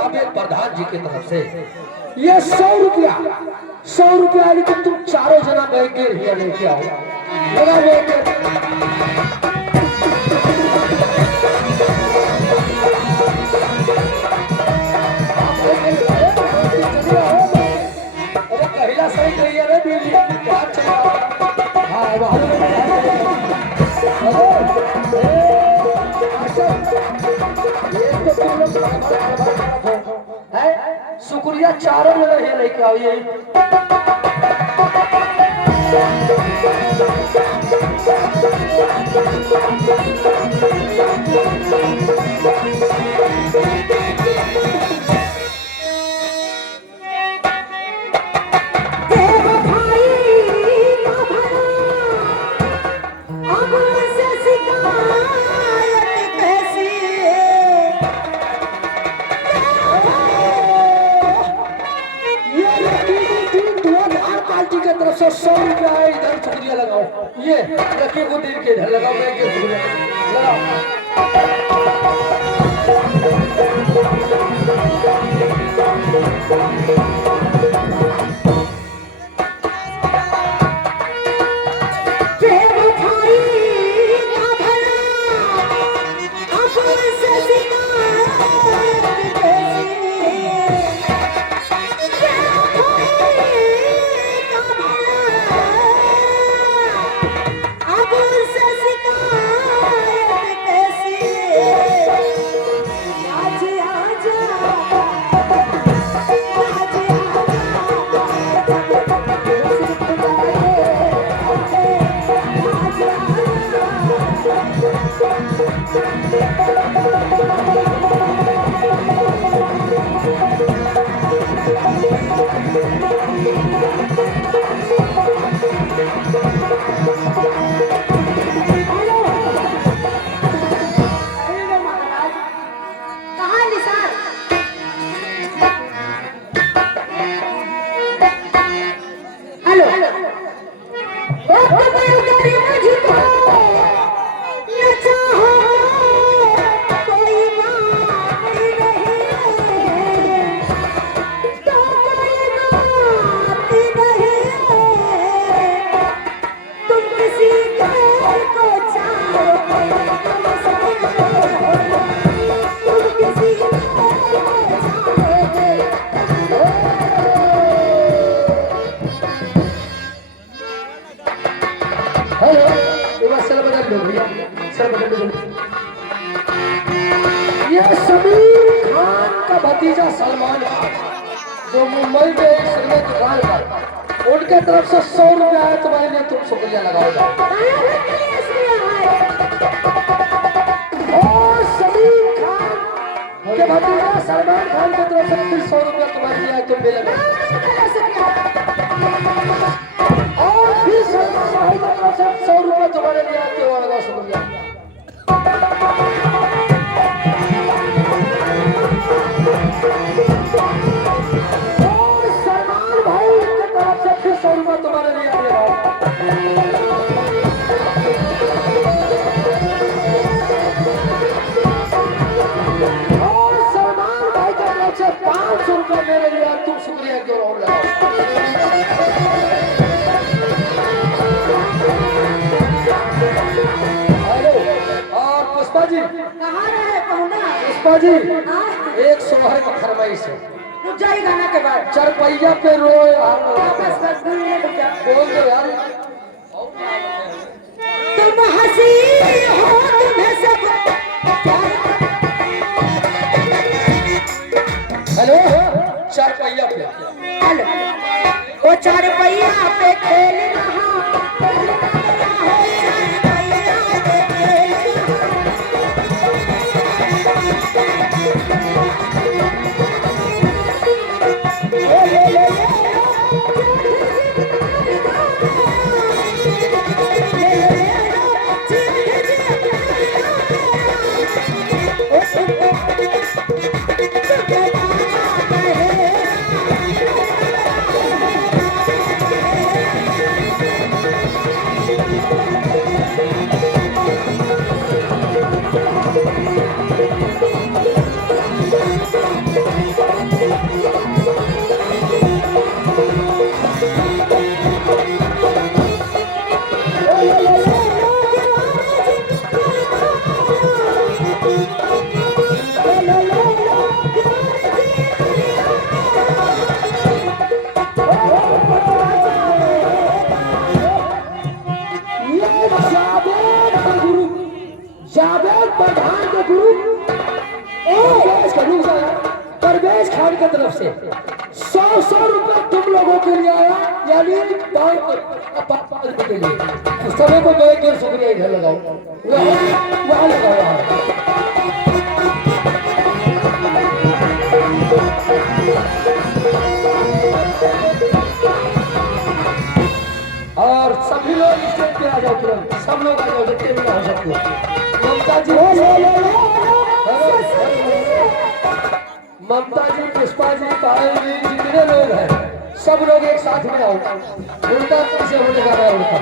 जावेद प्रधान जी की तरफ से ये 100 रुपया, 100 रुपया लेकिन तुम चारों जना बैठ के रिया लेके आओ। लगा लेके कहिला सही कही है रे दिल्ली बात चला। हाँ शुक्रिया चारों में रहे लेके आओ ये तरफ से 100 रुपया है। इधर शुक्रिया लगाओ ये लकी को दिल के इधर लगाओ मैं के शुक्रिया लगाओ। ये समीर खान का भतीजा सलमान खान जो मुंबई में एक सिनेमा दुकान पर उनके तरफ से 100 रुपया है तुम्हारे लिए। तुम शुक्रिया लगाओगे। और समीर खान के भतीजा सलमान खान की तरफ से फिर 100 रुपया तुम्हारे लिए है। तुम भी लगाओ। और फिर सलमान भाई की तरफ से 100 रुपया तुम्हारे लिए आते हो। लगाओ शुक्रिया। और सलमान भाई की तरफ से फिर 100 रुपया तुम्हारे लिए आते हो। और सलमान भाई की तरफ से 500 रुपया मेरे लिए। तुम शुक्रिया क्यों और लगाओ। पुष्पा जी कहाँ रहे पहुना? पुष्पा जी एक सोहर का फरमाइश है। रुक जाइए गाना के बाद। चरपैया पे रोए बस बोल दो यार। तुम हंसी हो तुम्हें सब। हेलो चरपैया पे। हेलो वो चरपैया पे खेल रहा की तरफ से 100 रुपए तुम लोगों के लिए आया, यानी 5 रुपए के लिए। तो सभी को बहुत बहुत शुक्रिया इधर लगाओ, वहाँ लगाओ। और सभी लोग स्टेज पे आ जाओ तुरंत, सब लोग आ जाओ, जितने भी हो सकते हो। ममता जी, ममता जी, पुष्पा जी, पायल जी, जितने लोग हैं सब लोग एक साथ में आओ। उनका कैसे होने जा रहा है उनका